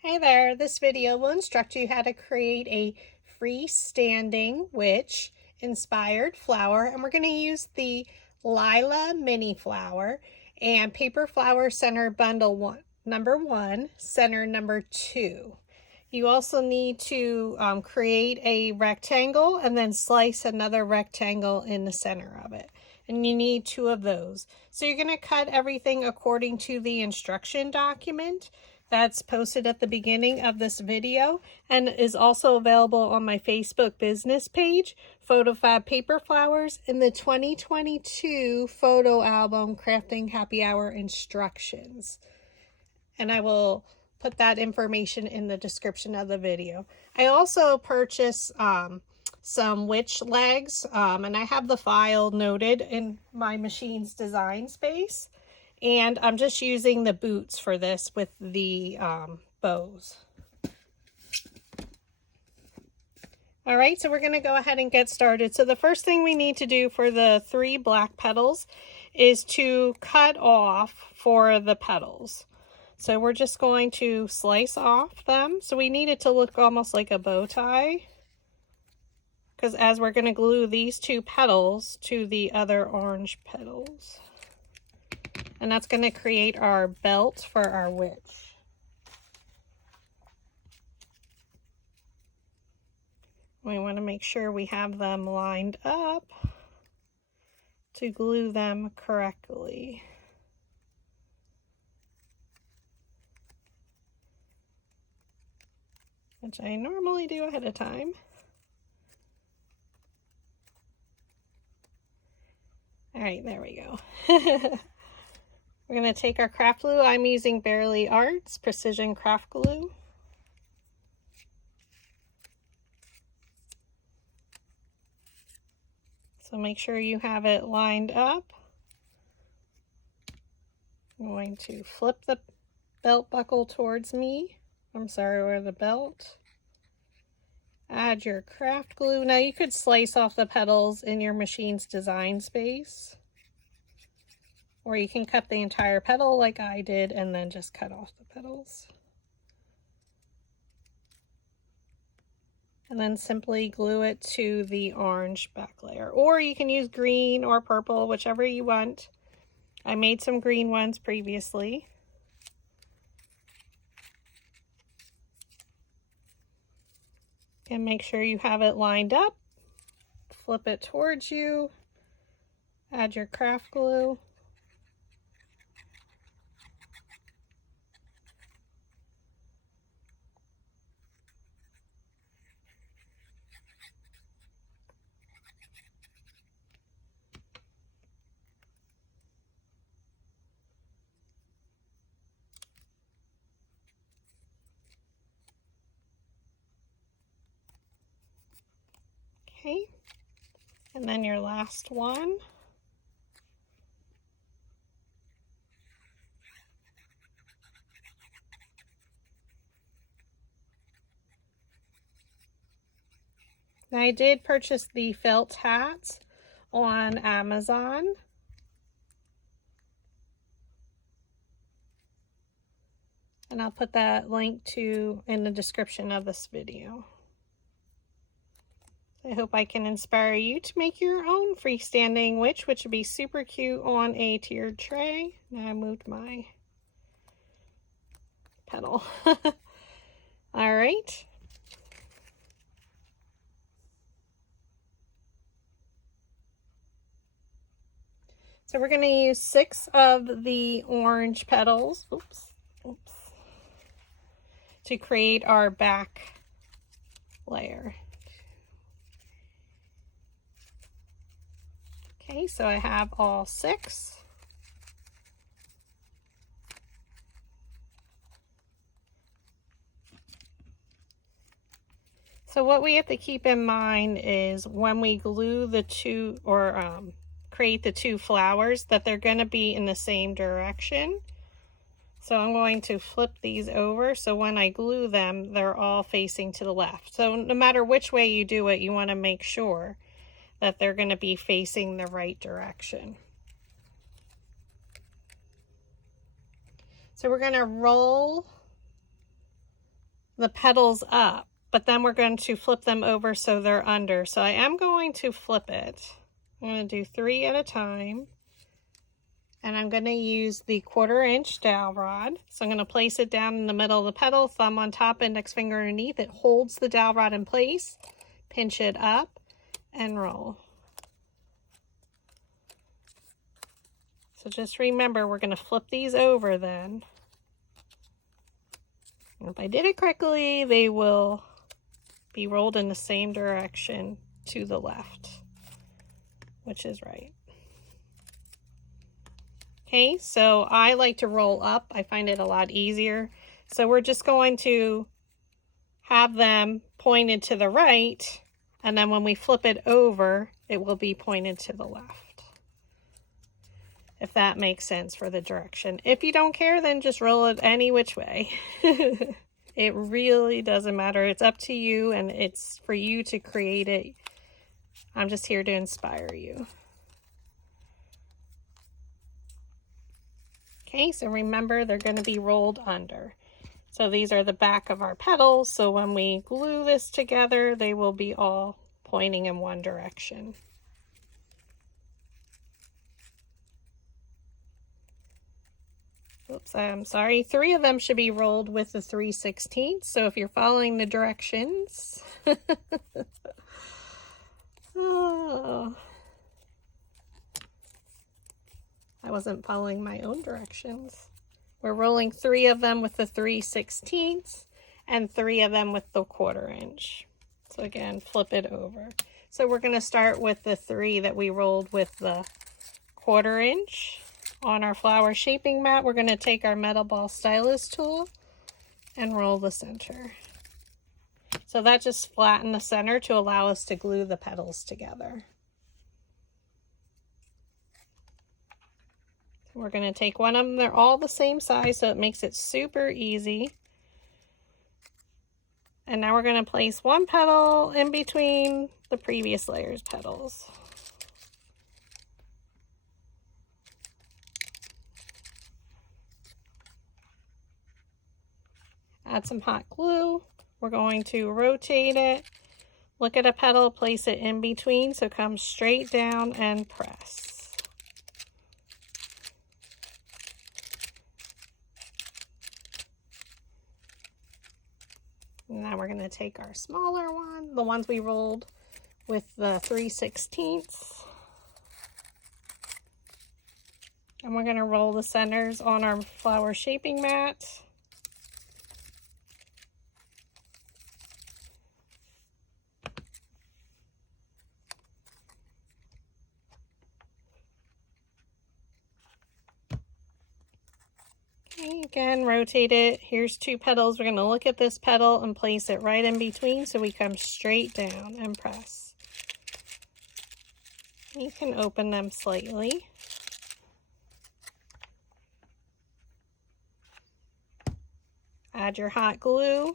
Hey there, this video will instruct you how to create a freestanding witch inspired flower, and we're going to use the Lilah Mini Flower and Paper Flower Center Bundle number 1, Center number 2. You also need to create a rectangle and then slice another rectangle in the center of it. And you need 2 of those. So you're going to cut everything according to the instruction document that's posted at the beginning of this video and is also available on my Facebook business page, PhotoFabPaperFlowers, in the 2022 photo album Crafting Happy Hour Instructions. And I will put that information in the description of the video. I also purchased some witch legs, and I have the file noted in my machine's design space. And I'm just using the boots for this with the bows. All right, so we're going to go ahead and get started. So the first thing we need to do for the 3 black petals is to cut off for the petals. So we're just going to slice off them. So we need it to look almost like a bow tie, because as we're going to glue these 2 petals to the other orange petals. And that's going to create our belt for our witch. We want to make sure we have them lined up to glue them correctly. Which I normally do ahead of time. All right, there we go. We're going to take our craft glue. I'm using Barely Arts Precision Craft Glue. So make sure you have it lined up. I'm going to flip the belt buckle towards me. Or the belt. Add your craft glue. Now you could slice off the petals in your machine's design space. Or you can cut the entire petal like I did and then just cut off the petals. And then simply glue it to the orange back layer. Or you can use green or purple, whichever you want. I made some green ones previously. And make sure you have it lined up. Flip it towards you. Add your craft glue. Okay, and then your last one. Now I did purchase the felt hats on Amazon. And I'll put that link in the description of this video. I hope I can inspire you to make your own freestanding witch, which would be super cute on a tiered tray. Now I moved my petal. All right. So we're going to use 6 of the orange petals. Oops. To create our back layer. Okay, so I have all 6. So what we have to keep in mind is when we glue the 2 or create the 2 flowers, that they're going to be in the same direction. So I'm going to flip these over so when I glue them, they're all facing to the left. So no matter which way you do it, you want to make sure that they're going to be facing the right direction. So we're going to roll the petals up, but then we're going to flip them over so they're under. So I am going to flip it. I'm going to do 3 at a time. And I'm going to use the 1/4 inch dowel rod. So I'm going to place it down in the middle of the petal, thumb on top, index finger underneath. It holds the dowel rod in place. Pinch it up and roll. So just remember, we're going to flip these over then. And if I did it correctly, they will be rolled in the same direction to the left, which is right. Okay, so I like to roll up. I find it a lot easier. So we're just going to have them pointed to the right, and then when we flip it over, it will be pointed to the left. If that makes sense for the direction. If you don't care, then just roll it any which way. It really doesn't matter. It's up to you, and it's for you to create it. I'm just here to inspire you. Okay, so remember, they're going to be rolled under. So these are the back of our petals. So when we glue this together, they will be all pointing in one direction. Oops, I'm sorry. 3 of them should be rolled with the 3/16. So if you're following the directions. Oh. I wasn't following my own directions. We're rolling 3 of them with the 3/16 and 3 of them with the 1/4 inch. So again, flip it over. So we're going to start with the 3 that we rolled with the 1/4 inch. On our flower shaping mat, we're going to take our metal ball stylus tool and roll the center. So that just flattened the center to allow us to glue the petals together. We're going to take one of them. They're all the same size, so it makes it super easy. And now we're going to place one petal in between the previous layer's petals. Add some hot glue. We're going to rotate it. Look at a petal, place it in between, so come straight down and press. Now we're going to take our smaller one, the ones we rolled with the 3/16, and we're going to roll the centers on our flower shaping mat. Okay, again, rotate it. Here's 2 petals. We're going to look at this petal and place it right in between so we come straight down and press. You can open them slightly. Add your hot glue,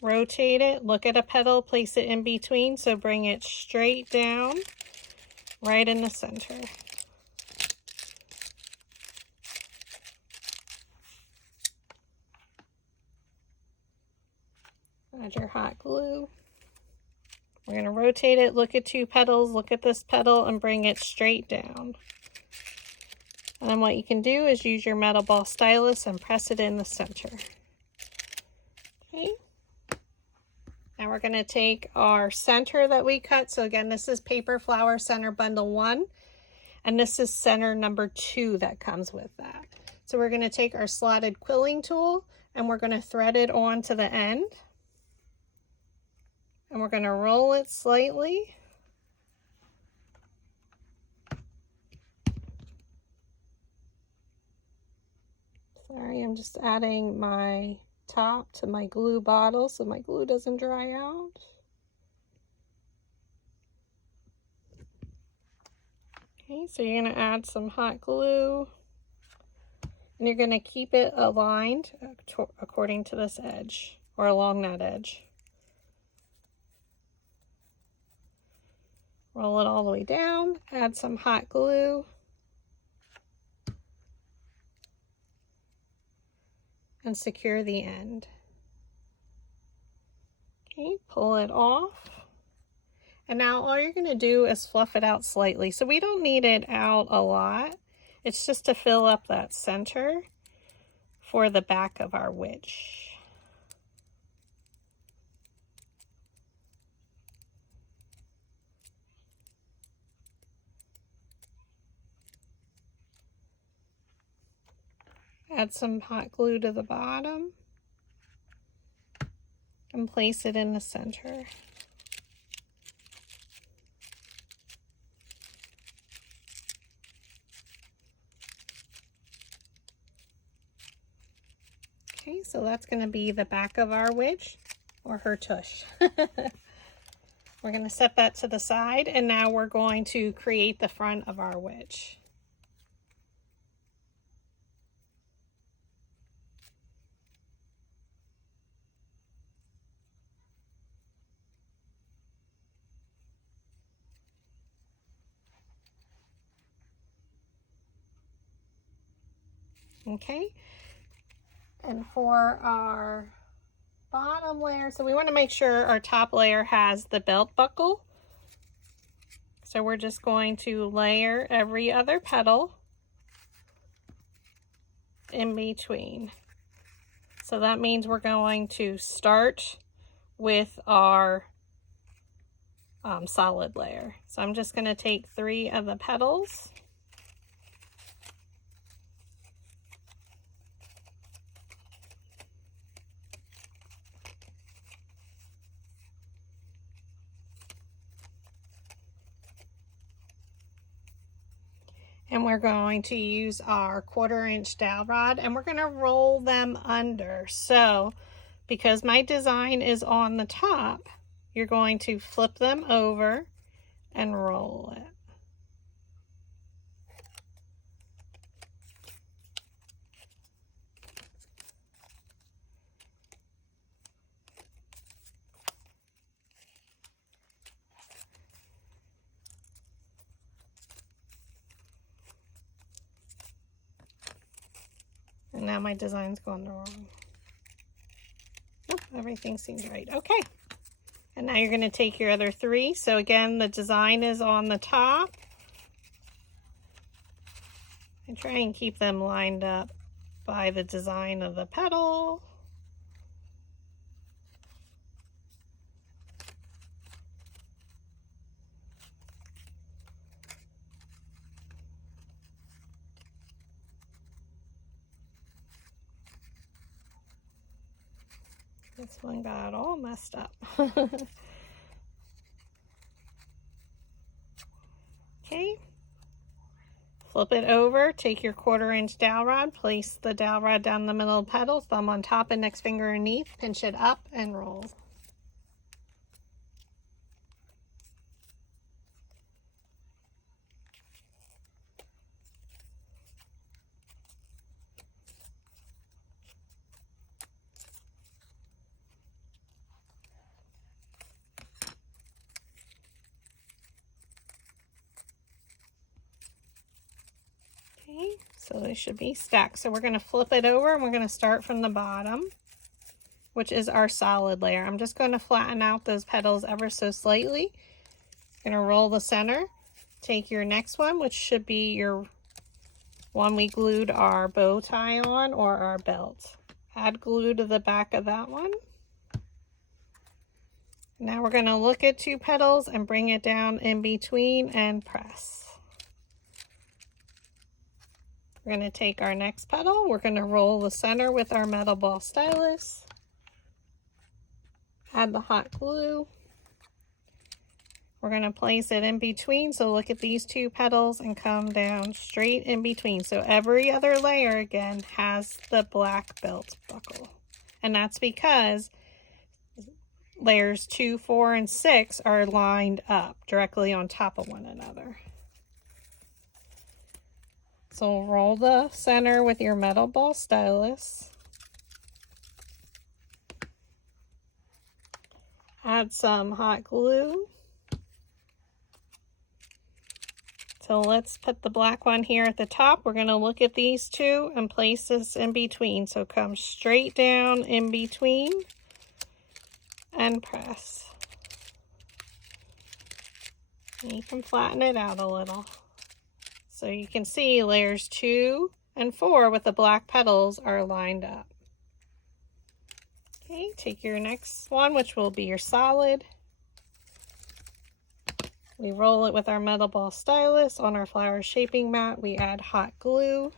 rotate it, look at a petal, place it in between, so bring it straight down, right in the center. Add your hot glue. We're going to rotate it, look at 2 petals, look at this petal, and bring it straight down. And then what you can do is use your metal ball stylus and press it in the center. Okay. Now we're going to take our center that we cut. So again, this is Paper Flower Center Bundle 1. And this is center number 2 that comes with that. So we're going to take our slotted quilling tool and we're going to thread it onto the end. And we're going to roll it slightly. Sorry, I'm just adding my top to my glue bottle so my glue doesn't dry out. Okay, so you're going to add some hot glue. And you're going to keep it aligned according to this edge, or along that edge. Roll it all the way down, add some hot glue, and secure the end. Okay, pull it off. And now all you're going to do is fluff it out slightly. So we don't need it out a lot. It's just to fill up that center for the back of our witch. Add some hot glue to the bottom and place it in the center. Okay, so that's going to be the back of our witch, or her tush. We're going to set that to the side, and now we're going to create the front of our witch. Okay, and for our bottom layer, so we want to make sure our top layer has the belt buckle. So we're just going to layer every other petal in between. So that means we're going to start with our solid layer. So I'm just going to take 3 of the petals . And we're going to use our 1/4" dowel rod, and we're going to roll them under. So because my design is on the top, you're going to flip them over and roll it. And now my design's going the wrong. Oh, everything seems right. Okay. And now you're going to take your other 3. So again, the design is on the top. And try and keep them lined up by the design of the petal. This one got all messed up. Okay. Flip it over, take your 1/4" dowel rod, place the dowel rod down the middle of the petal, thumb on top, index finger underneath, pinch it up and roll. Okay, so they should be stacked. So we're going to flip it over and we're going to start from the bottom, which is our solid layer. I'm just going to flatten out those petals ever so slightly. Going to roll the center. Take your next one, which should be your one we glued our bow tie on or our belt. Add glue to the back of that one. Now we're going to look at 2 petals and bring it down in between and press. We're going to take our next petal. We're going to roll the center with our metal ball stylus. Add the hot glue. We're going to place it in between. So look at these 2 petals and come down straight in between. So every other layer again has the black belt buckle. And that's because layers 2, 4, and 6 are lined up directly on top of one another. So roll the center with your metal ball stylus. Add some hot glue. So let's put the black one here at the top. We're going to look at these 2 and place this in between. So come straight down in between and press. And you can flatten it out a little. So you can see layers 2 and 4 with the black petals are lined up. Okay, take your next one, which will be your solid. We roll it with our metal ball stylus on our flower shaping mat. We add hot glue.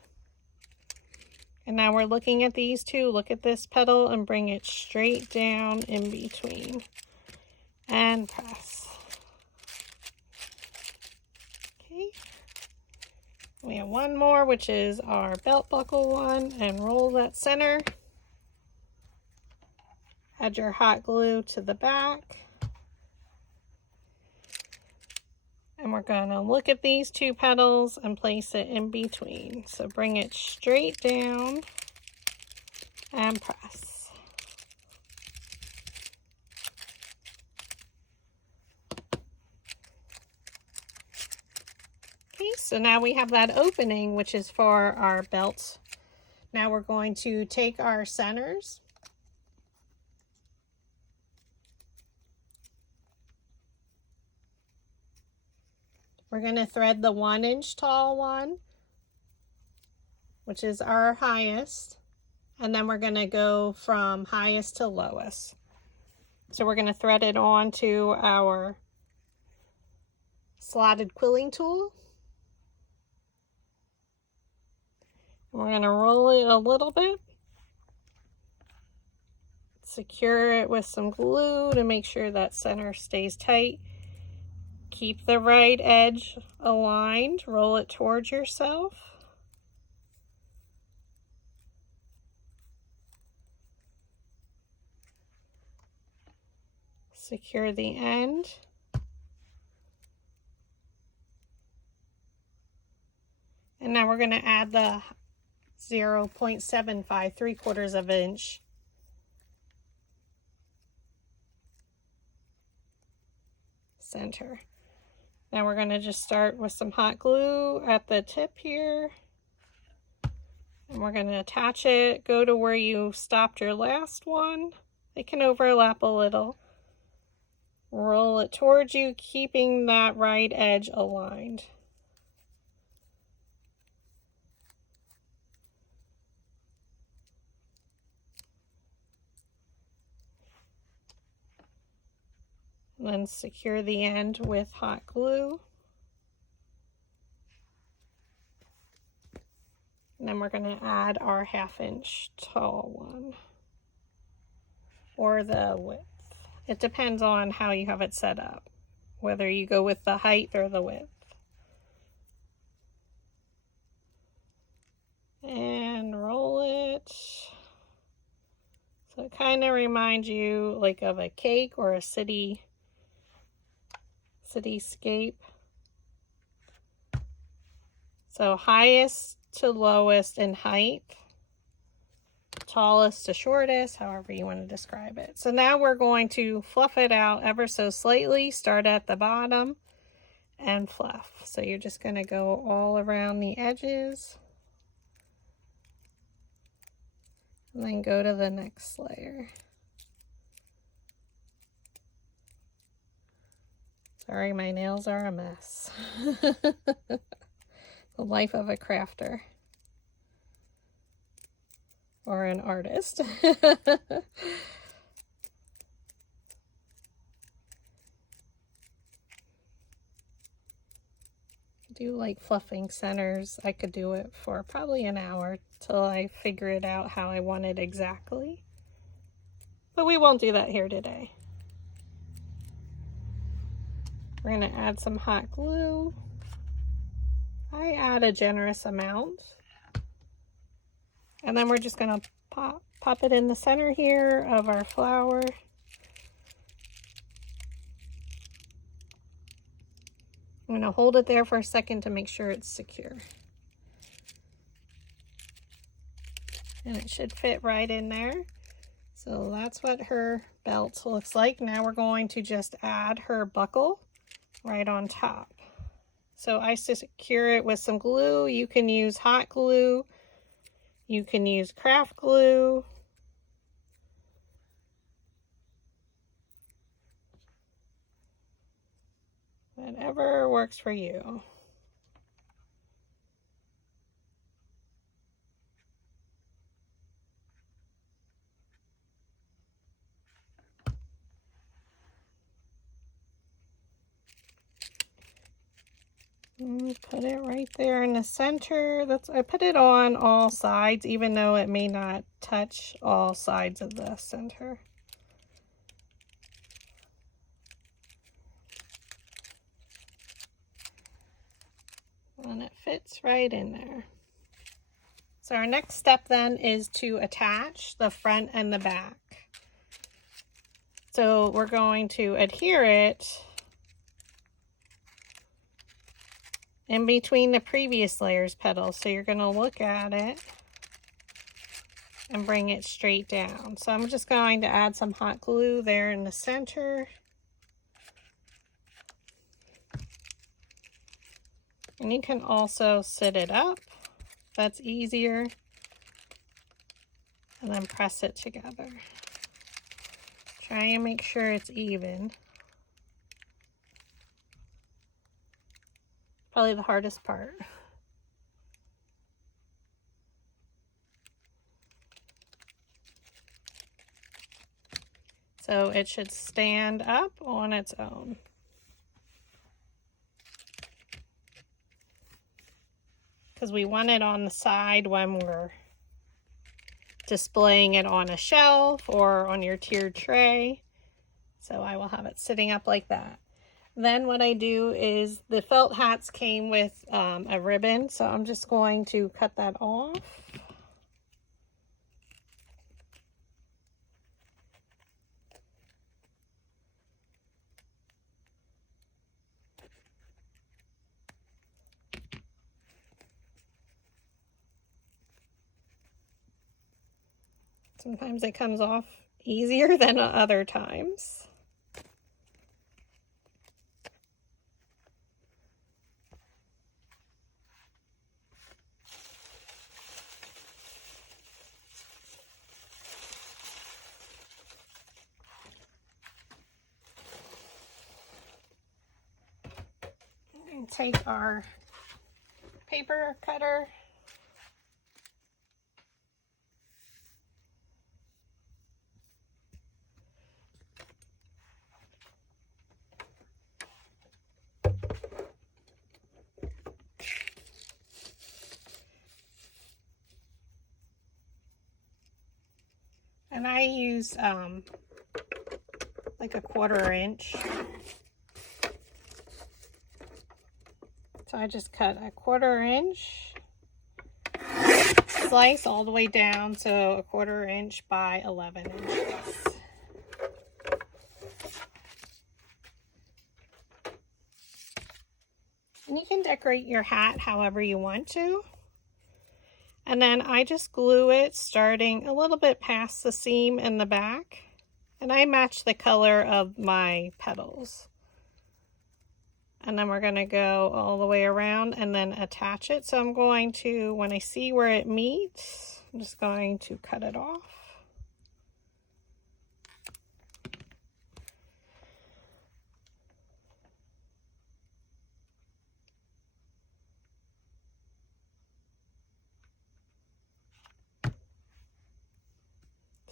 And now we're looking at these two. Look at this petal and bring it straight down in between. And press. Okay. We have one more, which is our belt buckle one, and roll that center. Add your hot glue to the back. And we're going to look at these two petals and place it in between. So bring it straight down and press. Okay, so now we have that opening, which is for our belt. Now we're going to take our centers. We're going to thread the 1-inch tall one, which is our highest, and then we're going to go from highest to lowest. So we're going to thread it onto our slotted quilling tool. We're going to roll it a little bit. Secure it with some glue to make sure that center stays tight. Keep the right edge aligned. Roll it towards yourself. Secure the end. And now we're going to add the 0.75 3/4 of an inch center. Now we're going to just start with some hot glue at the tip here. And we're going to attach it. Go to where you stopped your last one. It can overlap a little. Roll it towards you, keeping that right edge aligned. And then secure the end with hot glue. And then we're going to add our 1/2 inch tall one, or the width. It depends on how you have it set up, whether you go with the height or the width. And roll it. So it kind of reminds you like of a cake or a cityscape. So highest to lowest in height, tallest to shortest, however you want to describe it. So now we're going to fluff it out ever so slightly. Start at the bottom and fluff. So you're just going to go all around the edges and then go to the next layer. Sorry, my nails are a mess. The life of a crafter or an artist. Do like fluffing centers. I could do it for probably an hour till I figure it out how I want it exactly. But we won't do that here today. We're going to add some hot glue. I add a generous amount. And then we're just going to pop it in the center here of our flower. I'm going to hold it there for a second to make sure it's secure. And it should fit right in there. So that's what her belt looks like. Now we're going to just add her buckle right on top. So I secure it with some glue. You can use hot glue. You can use craft glue. Whatever works for you. Put it right there in the center. I put it on all sides, even though it may not touch all sides of the center. And it fits right in there. So our next step then is to attach the front and the back. So we're going to adhere it in between the previous layer's petals. So you're going to look at it and bring it straight down. So I'm just going to add some hot glue there in the center. And you can also sit it up. That's easier. And then press it together. Try and make sure it's even. Probably the hardest part. So it should stand up on its own. Because we want it on the side when we're displaying it on a shelf or on your tiered tray. So I will have it sitting up like that. Then what I do is the felt hats came with a ribbon, so I'm just going to cut that off. Sometimes it comes off easier than other times. And take our paper cutter . And I use like a 1/4 inch. So I just cut a 1/4 inch slice all the way down, so a 1/4 inch by 11 inches. And you can decorate your hat however you want to. And then I just glue it starting a little bit past the seam in the back. And I match the color of my petals. And then we're going to go all the way around and then attach it. So I'm going to, when I see where it meets, I'm just going to cut it off.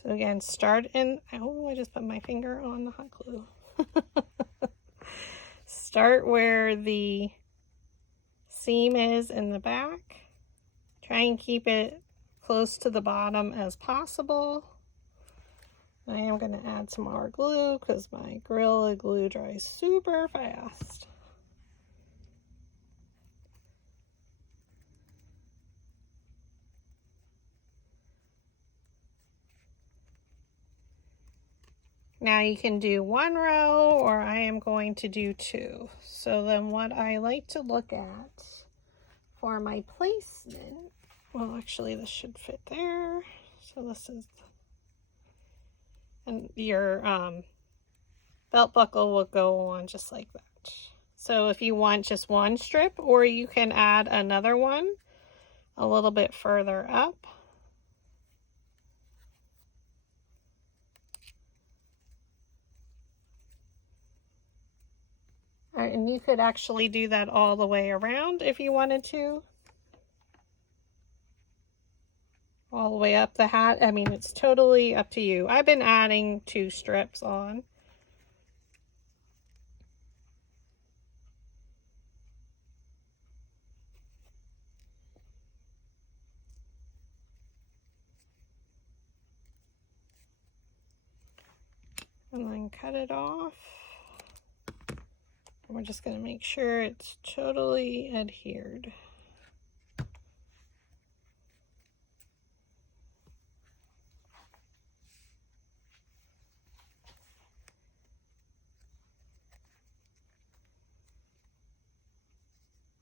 So again, start in, oh, I just put my finger on the hot glue. Start where the seam is in the back. Try and keep it close to the bottom as possible. I am going to add some more glue because my Gorilla Glue dries super fast. Now you can do 1 row, or I am going to do 2. So then what I like to look at for my placement, well, actually this should fit there. So this is, and your belt buckle will go on just like that. So if you want just 1 strip, or you can add another one a little bit further up. And you could actually do that all the way around if you wanted to. All the way up the hat. I mean, it's totally up to you. I've been adding 2 strips on. And then cut it off. We're just going to make sure it's totally adhered.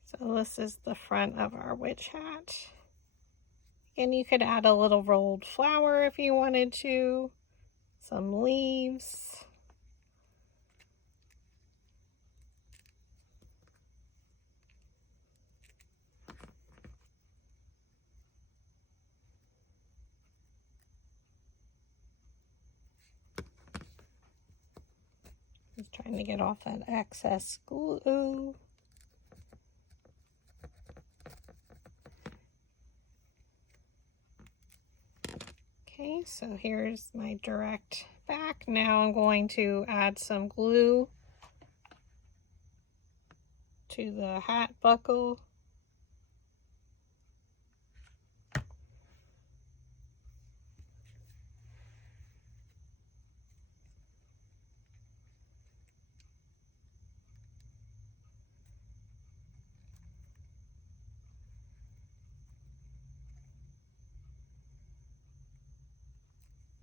So this is the front of our witch hat. And you could add a little rolled flower if you wanted to, some leaves. Just trying to get off that excess glue. Okay, so here's my direct back. Now I'm going to add some glue to the hat buckle.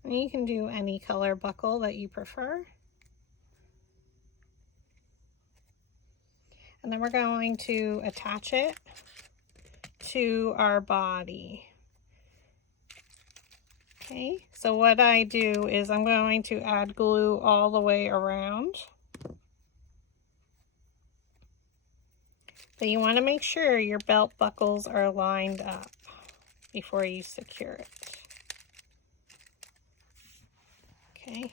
And you can do any color buckle that you prefer. And then we're going to attach it to our body. Okay, so what I do is I'm going to add glue all the way around. But you want to make sure your belt buckles are lined up before you secure it. Okay.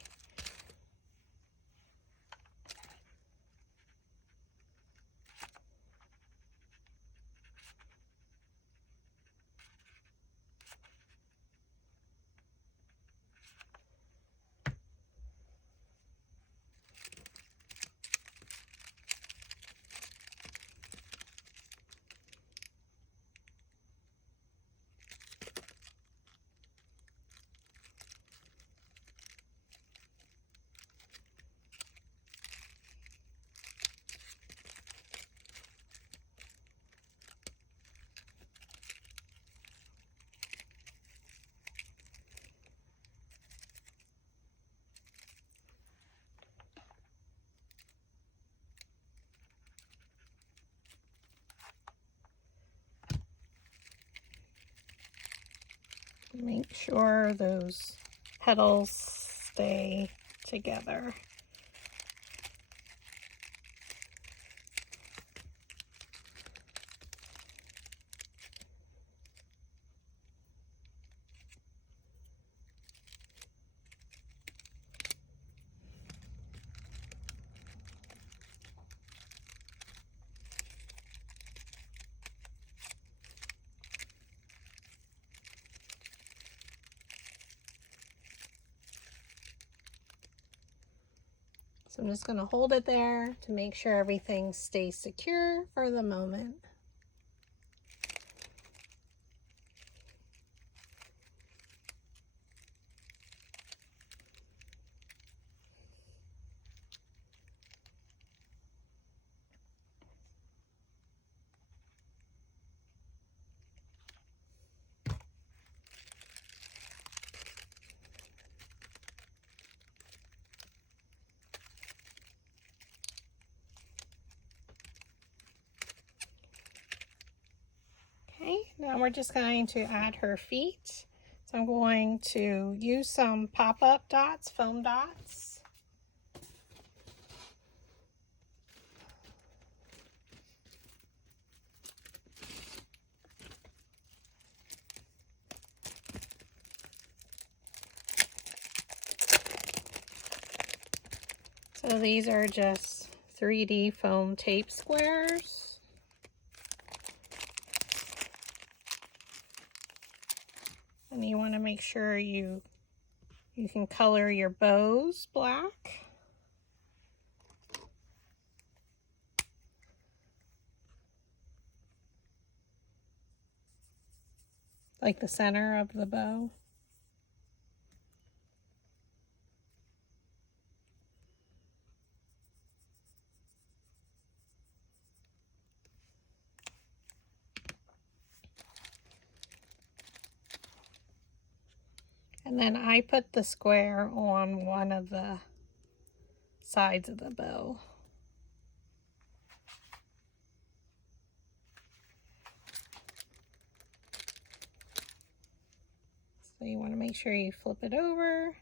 Make sure those petals stay together. So I'm just going to hold it there to make sure everything stays secure for the moment. Okay, now we're just going to add her feet. So I'm going to use some pop-up dots, foam dots. So these are just 3D foam tape squares. And you want to make sure you can color your bows black. Like the center of the bow. And then I put the square on one of the sides of the bow. So you want to make sure you flip it over.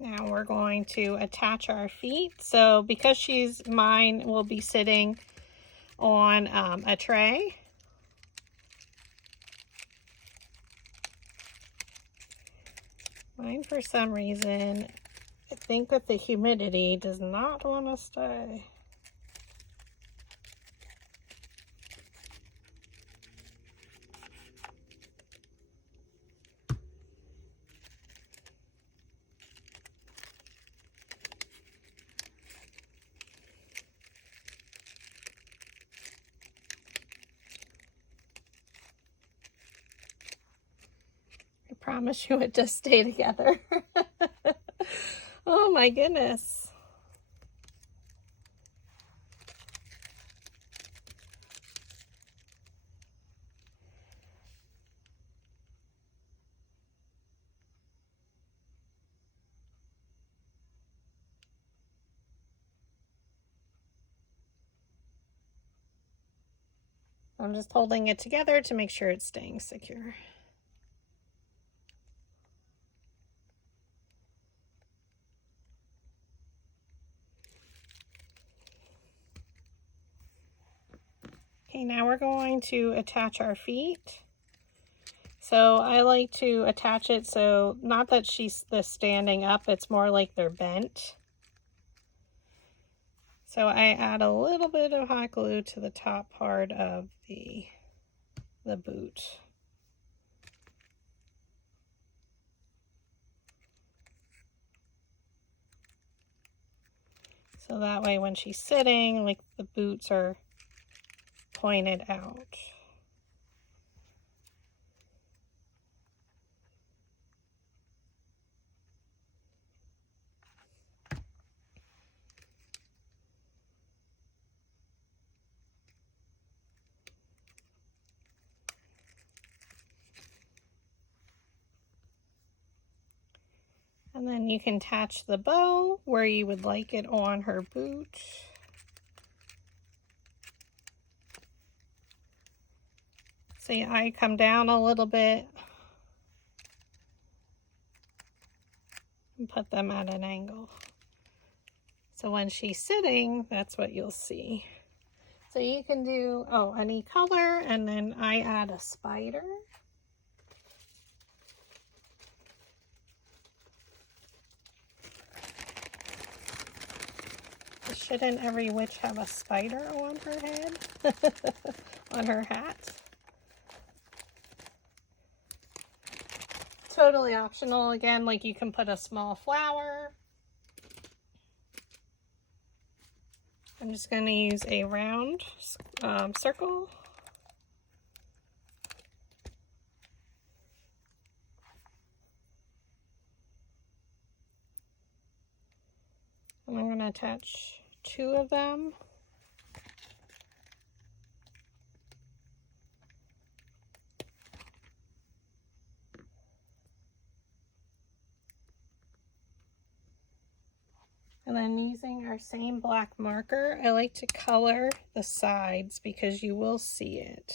Now we're going to attach our feet. So because mine will be sitting on a tray. Mine, for some reason, I think with the humidity, does not want to stay. I promise you it just stay together. Oh my goodness. I'm just holding it together to make sure it's staying secure. Okay, now we're going to attach our feet. So I like to attach it so, not that she's standing up, it's more like they're bent. So I add a little bit of hot glue to the top part of the boot. So that way when she's sitting, like, the boots are pointed out. And then you can attach the bow where you would like it on her boot. See, I come down a little bit and put them at an angle. So when she's sitting, that's what you'll see. So you can do, any color, and then I add a spider. Shouldn't every witch have a spider on her head? On her hat? Totally optional. Again, like, you can put a small flower. I'm just going to use a round circle. And I'm going to attach 2 of them. And then using our same black marker, I like to color the sides because you will see it.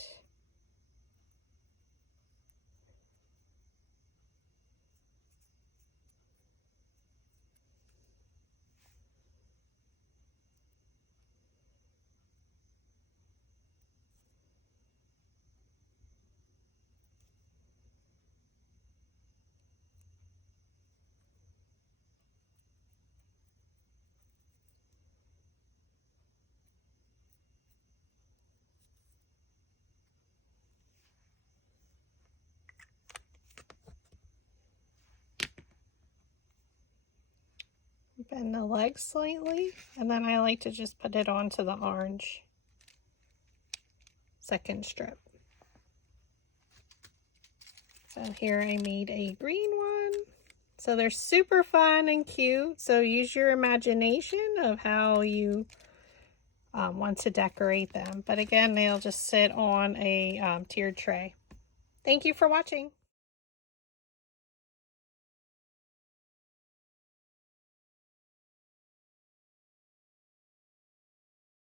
bend the legs slightly, and then I like to just put it onto the orange second strip. So here I made a green one. So they're super fun and cute. So use your imagination of how you want to decorate them. But again, they'll just sit on a tiered tray. Thank you for watching.